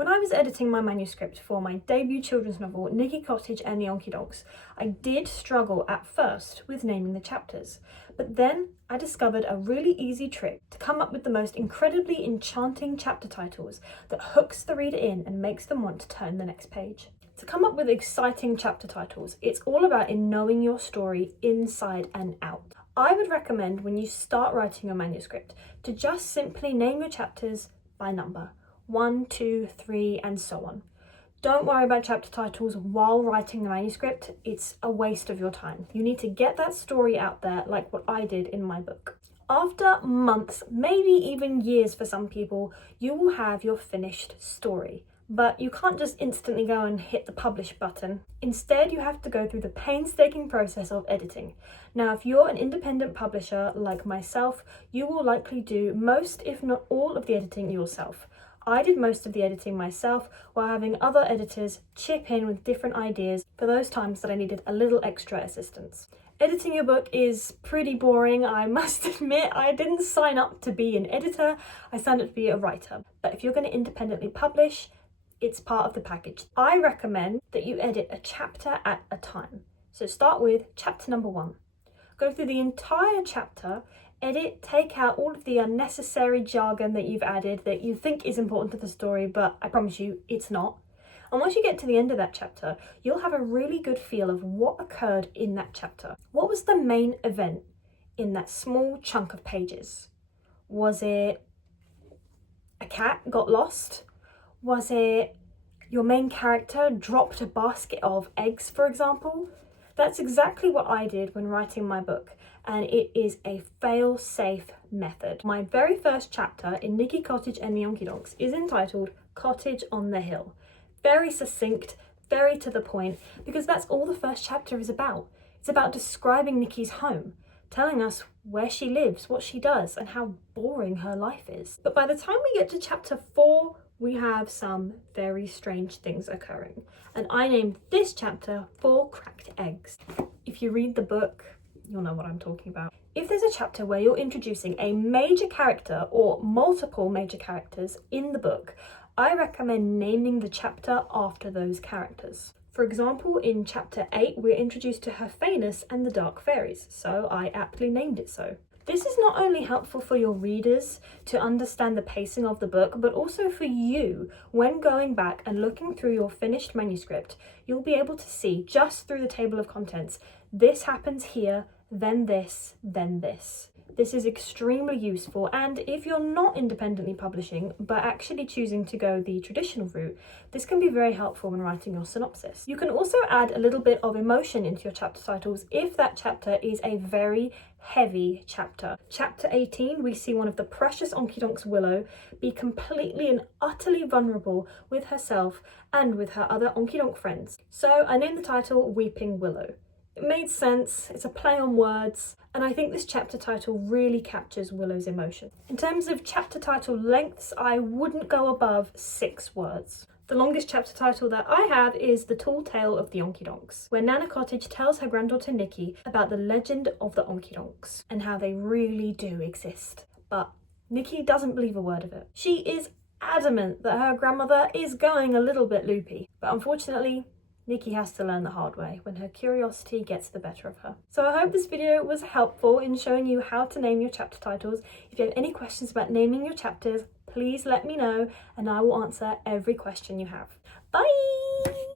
When I was editing my manuscript for my debut children's novel, Nicki Cottage and the Onkydonks, I did struggle at first with naming the chapters, but then I discovered a really easy trick to come up with the most incredibly enchanting chapter titles that hooks the reader in and makes them want to turn the next page. To come up with exciting chapter titles, it's all about knowing your story inside and out. I would recommend when you start writing a manuscript to just simply name your chapters by number. 1, 2, 3, and so on. Don't worry about chapter titles while writing the manuscript. It's a waste of your time. You need to get that story out there like what I did in my book. After months, maybe even years for some people, you will have your finished story. But you can't just instantly go and hit the publish button. Instead, you have to go through the painstaking process of editing. Now, if you're an independent publisher like myself, you will likely do most, if not all, of the editing yourself. I did most of the editing myself while having other editors chip in with different ideas for those times that I needed a little extra assistance. Editing your book is pretty boring, I must admit. I didn't sign up to be an editor, I signed up to be a writer. But if you're going to independently publish, it's part of the package. I recommend that you edit a chapter at a time. So start with chapter number 1. Go through the entire chapter, edit, take out all of the unnecessary jargon that you've added that you think is important to the story, but I promise you it's not. And once you get to the end of that chapter, you'll have a really good feel of what occurred in that chapter. What was the main event in that small chunk of pages? Was it a cat got lost? Was it your main character dropped a basket of eggs, for example? That's exactly what I did when writing my book, and it is a fail-safe method. My very first chapter in Nicki Cottage and the Onkydonks is entitled Cottage on the Hill. Very succinct, very to the point, because that's all the first chapter is about. It's about describing Nicki's home, telling us where she lives, what she does, and how boring her life is. But by the time we get to chapter 4, we have some very strange things occurring. And I named this chapter 4 Cracked Eggs. If you read the book, you'll know what I'm talking about. If there's a chapter where you're introducing a major character or multiple major characters in the book, I recommend naming the chapter after those characters. For example, in chapter 8, we're introduced to Herphanus and the Dark Fairies, so I aptly named it so. This is not only helpful for your readers to understand the pacing of the book, but also for you, when going back and looking through your finished manuscript, you'll be able to see just through the table of contents, this happens here, then this, then this. This is extremely useful, and if you're not independently publishing but actually choosing to go the traditional route, this can be very helpful when writing your synopsis. You can also add a little bit of emotion into your chapter titles if that chapter is a very heavy chapter. Chapter 18, we see one of the precious Onkydonks, Willow, be completely and utterly vulnerable with herself and with her other Onkydonk friends. So I named the title Weeping Willow. It made sense, it's a play on words, and I think this chapter title really captures Willow's emotion. In terms of chapter title lengths, I wouldn't go above 6 words. The longest chapter title that I have is The Tall Tale of the Onkydonks, where Nana Cottage tells her granddaughter Nicki about the legend of the Onkydonks and how they really do exist. But Nicki doesn't believe a word of it. She is adamant that her grandmother is going a little bit loopy, but unfortunately, Nicki has to learn the hard way when her curiosity gets the better of her. So I hope this video was helpful in showing you how to name your chapter titles. If you have any questions about naming your chapters, please let me know and I will answer every question you have. Bye!